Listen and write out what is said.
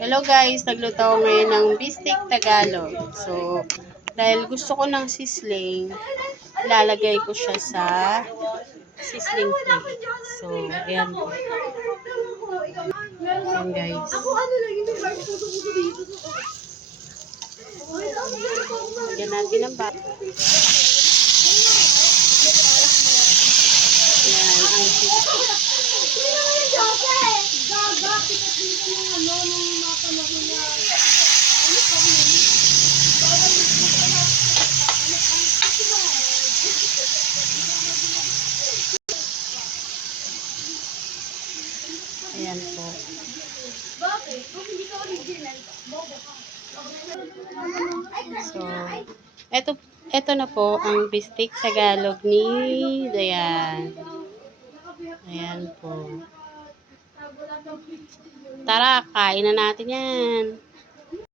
Hello guys, nagluto ako ngayon ng beefsteak Tagalog. So, dahil gusto ko ng sisling, ilalagay ko siya sa sisling plate. So, ayan po. Ayan guys. Lagyan natin ang bata. Ayan, ang sisling. Ayan po. So, eto na po ang beefsteak Tagalog ni Dayan. Ayan po. Tara, kain na natin yan.